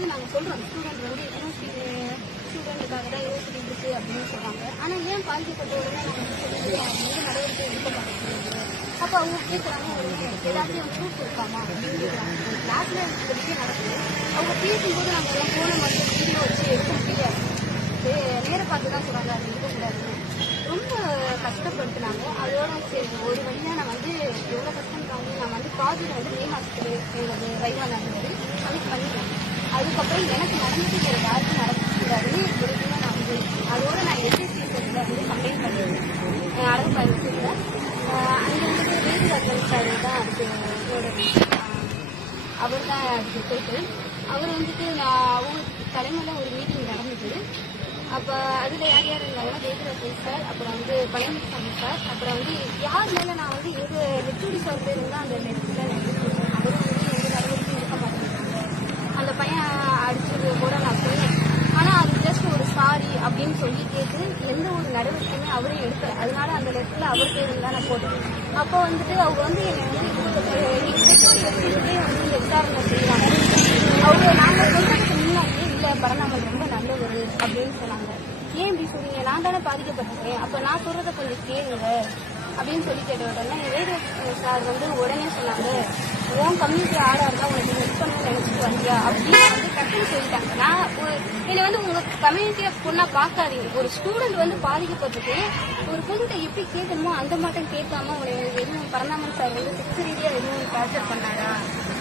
வந்து நாங்க சொல்றோம் ஸ்டூடெண்ட் வந்து யூனிவர்சிட்டி ஸ்டூடெண்ட்டுக்காக தான் யூனிவர்சிட்டி இருக்கு அப்படின்னு சொல்றாங்க. ஆனா ஏன் பாதிக்கப்பட்ட உடனே நாங்க வந்து அவங்க நடவடிக்கை எடுக்க அப்ப அவங்க கேட்கறாங்க ஒரு எல்லாத்தையும் ப்ரூஃப் இருக்காமா? அப்படின்னு கேட்கறாங்க கிளாஸ்ல இந்த நடக்குது. அவங்க பேசும்போது நாங்க எல்லாம் போன மாதிரி வீடியோ வச்சு எடுக்க முடியாது நேர பார்த்து தான் சொல்றாங்க அது இருக்கக்கூடாது ரொம்ப கஷ்டப்படுத்தினாங்க. அதோட சரி ஒரு வழியா நான் வந்து எவ்வளோ கஷ்டம் நான் வந்து ப்ராஜெக்ட் வந்து மே மாதத்துக்கு எங்களது ரயில்வே நடந்தது அன்னைக்கு பண்ணி அதுக்கப்புறம் எனக்கு நடந்துட்டு வேறு யாருக்கும் நடக்கக்கூடாதுன்னு இறுதியாக நான் வந்து அதோட நான் எஸ்எஸ்சி செட்டில் வந்து கம்ப்ளைண்ட் பண்ணியிருந்தேன். அழகு பயிற்சியில் அங்கே வந்துட்டு வேதிராஜன் சார் தான் அதுக்கு அவர் தான் அதுக்கு போயிட்டு அவர் வந்துட்டு நான் அவங்க தலைமையில் ஒரு மீட்டிங் நடந்தது. அப்போ அதில் யார் யார் இருந்தாங்கன்னா வேதிராஜன் சார் அப்புறம் வந்து பழனிசாமி சார் அப்புறம் வந்து யார் மேலே நான் வந்து எது ஹெச்ஓடி சார் பேர் இருந்தால் அந்த நெட்டில் அவரும் வந்து எந்த நடவடிக்கையும் எடுக்க மாட்டேங்கிறாங்க அந்த பையன் அடிச்சது கூட நான் சொன்னேன் ஆனால் அது ஜஸ்ட் ஒரு சாரி அப்படின்னு சொல்லி கேட்டு எந்த ஒரு நடவடிக்கையுமே அவரே எடுக்கல அதனால அந்த லெட்டர்ல அவர் பேர் தான் நான் போட்டேன் அப்போ வந்துட்டு அவங்க வந்து என்னை வந்து ஹெச்ஓடி வந்து விசாரணை செய்வாங்க. அவங்க நாங்க சொல்றதுக்கு முன்னாடியே இல்லை பரணாமல் ரொம்ப நல்லது அப்படின்னு சொன்னாங்க. ஏன் இப்படி சொல்றீங்க நான் தானே பாதிக்கப்பட்டிருக்கேன். அப்போ நான் சொல்றதை கொஞ்சம் கேளுங்க அப்படின்னு சொல்லி கேட்ட உடனே வேறு சார் வந்து உடனே சொன்னாங்க உன் கம்யூனிட்டி ஆடா இருந்தா உனக்கு ஹெல்ப் பண்ணணும்னு நினைச்சிட்டு வந்தியா? அப்படின்னு சொல்லிட்டாங்க. நான் ஒரு- என்னை வந்து உங்க கம்யூனிட்டியை பொண்ணா பார்க்காதீங்க. ஒரு ஸ்டூடெண்ட் வந்து பாதிக்கப்பட்டிருக்கு ஒரு பொண்ணுகிட்ட எப்படி கேட்கணுமோ அந்த மாட்டம் கேட்காம உங்களை எதுவும் பரந்தாமன் சார் வந்து செக்ஸ் ரீதியா எதுவும் டார்ச்சர் பண்ணாரா?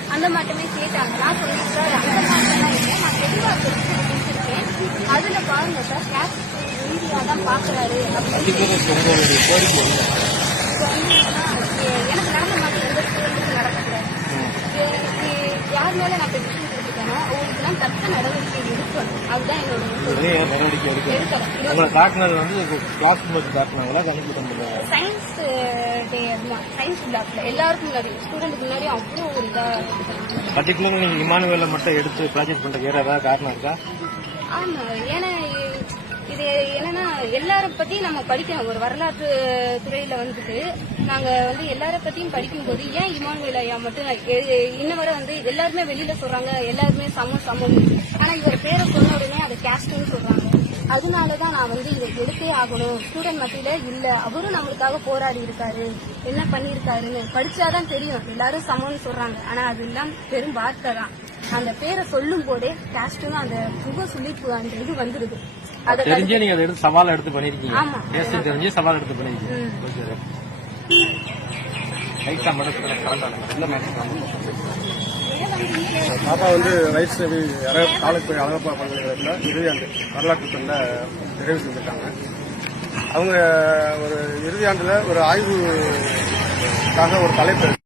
அந்த மாட்டமே கேட்டாங்க. நான் சொன்னேன் சார் அந்த மாட்டம்லாம் இல்லை நான் தெளிவா வச்சிருக்கேன் அதுல பாருங்க சார் கேஸ் ரீதியா தான் பாக்குறாரு அப்படின்னு இப்போ வந்து என்னன்னா, எ- எனக்கு நடந்த மாதிரி எந்த ஸ்டூடெண்ட்டுக்கும் நடக்கக்கூடாது எனக்கு யார் மேல நான் அவங்களுக்குலாம் தக்க நடவடிக்கை எடுக்கணும். அதுதான் என்னோட நடவடிக்கை எடுக்கணும்? உங்களை தாக்குனது வந்து கிளாஸ் ரூம் தாக்குனாங்களா? கணிப்பு சயின்ஸ் டே அதுதான் சயின்ஸ் பிளாக்ல எல்லாருக்கும் முன்னாடி முன்னாடி அவ்வளோ ஒரு இதாக பர்டிகுலர் நீங்க இமானுவேல மட்டும் எடுத்து ப்ராஜெக்ட் பண்ற வேற ஏதாவது காரணம் இருக்கா? ஆமா ஏன்னா இது என்னன்னா எல்லாரும் பத்தியும் நம்ம படிக்கணும். ஒரு வரலாற்று துறையில வந்துட்டு நாங்க வந்து எல்லார பத்தியும் படிக்கும்போது ஏன் இமானுவேல் ஐயா மட்டும் இன்ன வரை வந்து எல்லாருமே வெளியில சொல்றாங்க எல்லாருமே சமம் சமம். ஆனா இவர் பேரை சொன்ன உடனே அதை கேஸ்ட்னு சொல்றாங்க. அதனாலதான் நான் வந்து இதை எடுத்தே ஆகணும். ஸ்டூடெண்ட் மத்தியில இல்ல. அவரும் நம்மளுக்காக போராடி இருக்காரு. என்ன பண்ணிருக்காருன்னு படிச்சாதான் தெரியும். எல்லாரும் சமம்னு சொல்றாங்க. ஆனா அது எல்லாம் பெரும் வார்த்தை தான். அந்த பேரை சொல்லும் போதே கேஸ்ட்னு அந்த முக சுழிப்பு அந்த இது வந்துருது. அதை தெரிஞ்சே நீங்க அதை எடுத்து சவாலை எடுத்து பண்ணிருக்கீங்க. ஆமா. டேஸ்ட் தெரிஞ்சே சவால் எடுத்து பண்ணிருக்கீங்க. ரைட்டா மட்டும் கலந்தாங்க இல்ல மேக்ஸ் பாப்பா வந்து ரைட் சேவி காலேஜ் போய் அழகப்பா பல்கலைக்கழகத்தில் இறுதியாண்டு வரலாற்று தொண்டில் நிறைவு செஞ்சுட்டாங்க. அவங்க ஒரு இறுதியாண்டில் ஒரு ஆய்வுக்காக ஒரு தலைப்பு